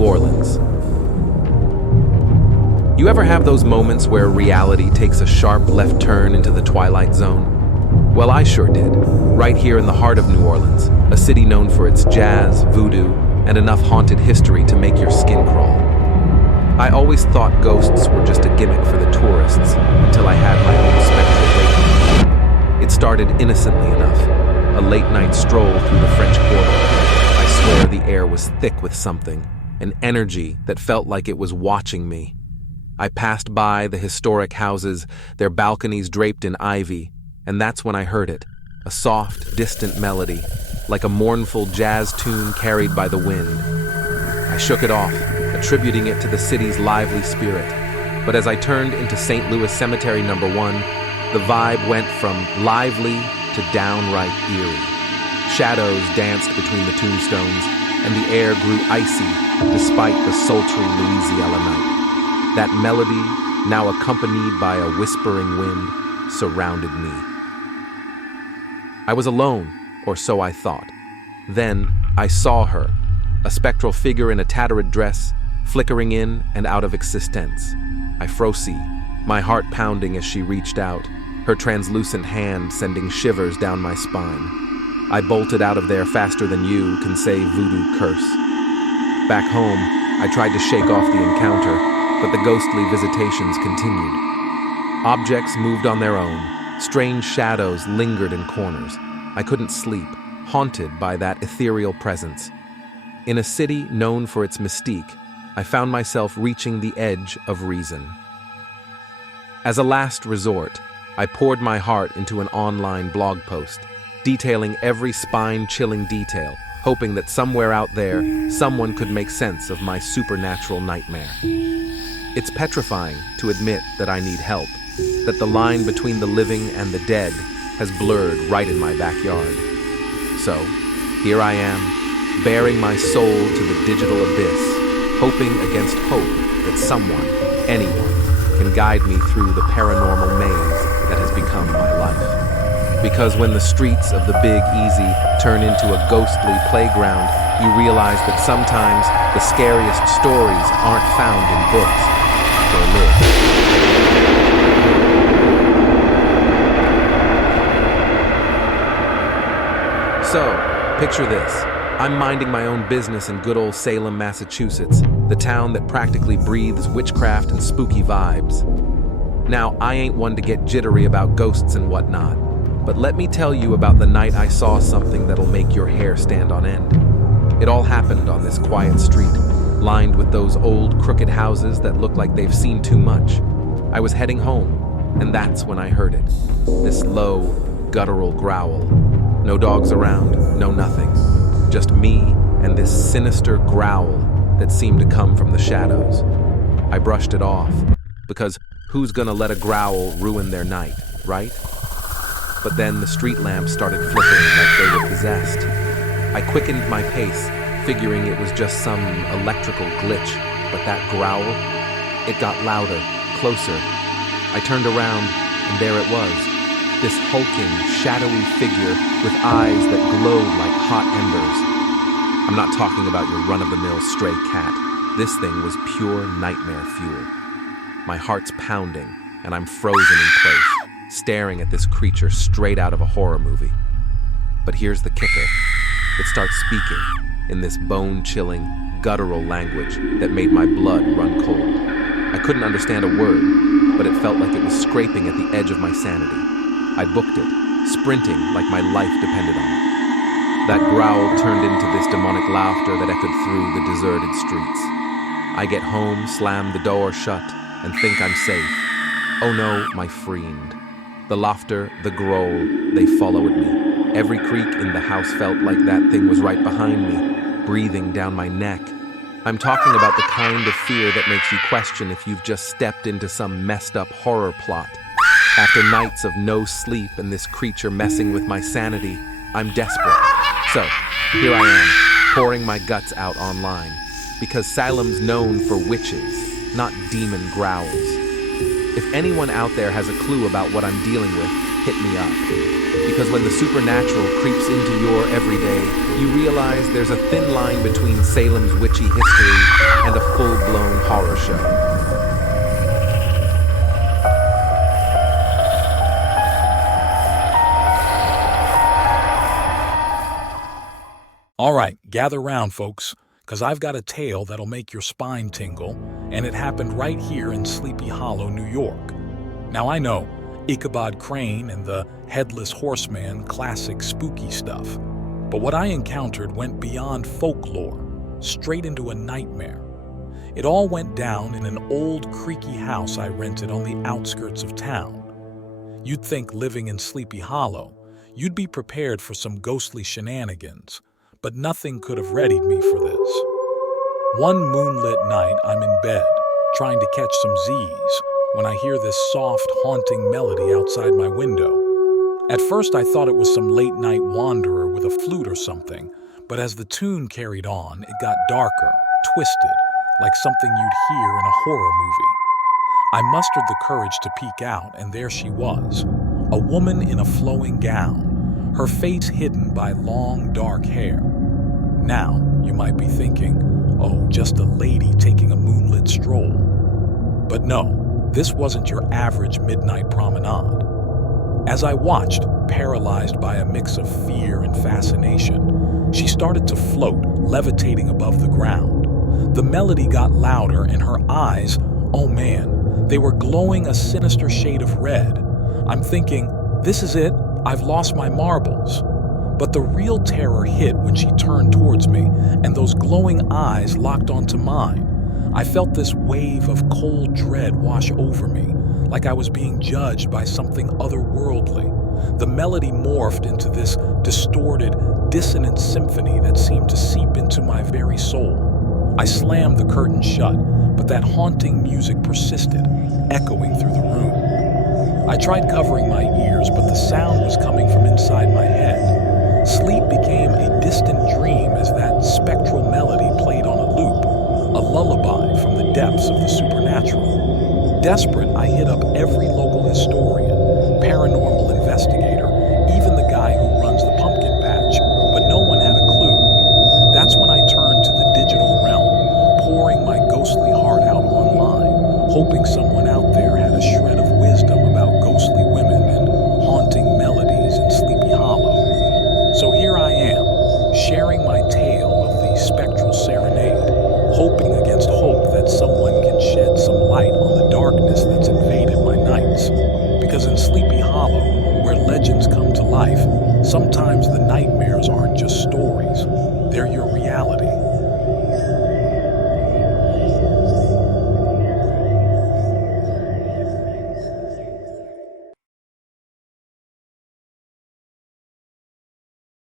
New Orleans. You ever have those moments where reality takes a sharp left turn into the twilight zone? Well, I sure did, right here in the heart of New Orleans, a city known for its jazz, voodoo, and enough haunted history to make your skin crawl. I always thought ghosts were just a gimmick for the tourists until I had my own spectral awakening. It started innocently enough, a late-night stroll through the French Quarter. I swear the air was thick with something, an energy that felt like it was watching me. I passed by the historic houses, their balconies draped in ivy, and that's when I heard it, a soft, distant melody, like a mournful jazz tune carried by the wind. I shook it off, attributing it to the city's lively spirit. But as I turned into St. Louis Cemetery No. 1, the vibe went from lively to downright eerie. Shadows danced between the tombstones, and the air grew icy despite the sultry Louisiana night. That melody, now accompanied by a whispering wind, surrounded me. I was alone, or so I thought. Then I saw her, a spectral figure in a tattered dress, flickering in and out of existence. I froze, my heart pounding as she reached out, her translucent hand sending shivers down my spine. I bolted out of there faster than you can say voodoo curse. Back home, I tried to shake off the encounter, but the ghostly visitations continued. Objects moved on their own. Strange shadows lingered in corners. I couldn't sleep, haunted by that ethereal presence. In a city known for its mystique, I found myself reaching the edge of reason. As a last resort, I poured my heart into an online blog post, detailing every spine-chilling detail, hoping that somewhere out there, someone could make sense of my supernatural nightmare. It's petrifying to admit that I need help, that the line between the living and the dead has blurred right in my backyard. So, here I am, bearing my soul to the digital abyss, hoping against hope that someone, anyone, can guide me through the paranormal maze that has become my life. Because when the streets of the Big Easy turn into a ghostly playground, you realize that sometimes the scariest stories aren't found in books. They're lived. So, picture this. I'm minding my own business in good old Salem, Massachusetts, the town that practically breathes witchcraft and spooky vibes. Now, I ain't one to get jittery about ghosts and whatnot, but let me tell you about the night I saw something that'll make your hair stand on end. It all happened on this quiet street, lined with those old crooked houses that look like they've seen too much. I was heading home, and that's when I heard it. This low, guttural growl. No dogs around, no nothing. Just me and this sinister growl that seemed to come from the shadows. I brushed it off, because who's gonna let a growl ruin their night, right? But then the street lamps started flickering like they were possessed. I quickened my pace, figuring it was just some electrical glitch, but that growl, it got louder, closer. I turned around, and there it was, this hulking, shadowy figure with eyes that glowed like hot embers. I'm not talking about your run-of-the-mill stray cat. This thing was pure nightmare fuel. My heart's pounding, and I'm frozen in place, staring at this creature straight out of a horror movie. But here's the kicker. It starts speaking in this bone-chilling, guttural language that made my blood run cold. I couldn't understand a word, but it felt like it was scraping at the edge of my sanity. I booked it, sprinting like my life depended on it. That growl turned into this demonic laughter that echoed through the deserted streets. I get home, slam the door shut, and think I'm safe. Oh no, my friend. The laughter, the growl, they followed me. Every creak in the house felt like that thing was right behind me, breathing down my neck. I'm talking about the kind of fear that makes you question if you've just stepped into some messed up horror plot. After nights of no sleep and this creature messing with my sanity, I'm desperate. So, here I am, pouring my guts out online, because Salem's known for witches, not demon growls. If anyone out there has a clue about what I'm dealing with, hit me up. Because when the supernatural creeps into your everyday, you realize there's a thin line between Salem's witchy history and a full-blown horror show. All right, gather round, folks, because I've got a tale that'll make your spine tingle, and it happened right here in Sleepy Hollow, New York. Now I know, Ichabod Crane and the Headless Horseman, classic spooky stuff. But what I encountered went beyond folklore, straight into a nightmare. It all went down in an old, creaky house I rented on the outskirts of town. You'd think living in Sleepy Hollow, you'd be prepared for some ghostly shenanigans, but nothing could have readied me for this. One moonlit night, I'm in bed, trying to catch some Z's, when I hear this soft, haunting melody outside my window. At first, I thought it was some late-night wanderer with a flute or something, but as the tune carried on, it got darker, twisted, like something you'd hear in a horror movie. I mustered the courage to peek out, and there she was, a woman in a flowing gown, her face hidden by long, dark hair. Now, you might be thinking, oh, just a lady taking a moonlit stroll. But no, this wasn't your average midnight promenade. As I watched, paralyzed by a mix of fear and fascination, she started to float, levitating above the ground. The melody got louder, and her eyes, oh man, they were glowing a sinister shade of red. I'm thinking, this is it, I've lost my marbles. But the real terror hit when she turned towards me, and those glowing eyes locked onto mine. I felt this wave of cold dread wash over me, like I was being judged by something otherworldly. The melody morphed into this distorted, dissonant symphony that seemed to seep into my very soul. I slammed the curtain shut, but that haunting music persisted, echoing through the room. I tried covering my ears, but the sound was coming from inside my head. Sleep became a distant dream as that spectral melody played on a loop, a lullaby from the depths of the supernatural. Desperate, I hit up every local historian, paranormal investigator, even the guy who runs the pumpkin patch, but no one had a clue. That's when I turned to the digital realm, pouring my ghostly heart out online, hoping someone out there had a shred of wisdom about ghostly women and haunting melodies in Sleepy Hollow. So here I am, sharing my tale of the spectral serenade, hoping against hope that someone can shed some light on the darkness that's invaded my nights. Because in Sleepy Hollow, where legends come to life, sometimes the nightmares aren't just stories, they're your reality.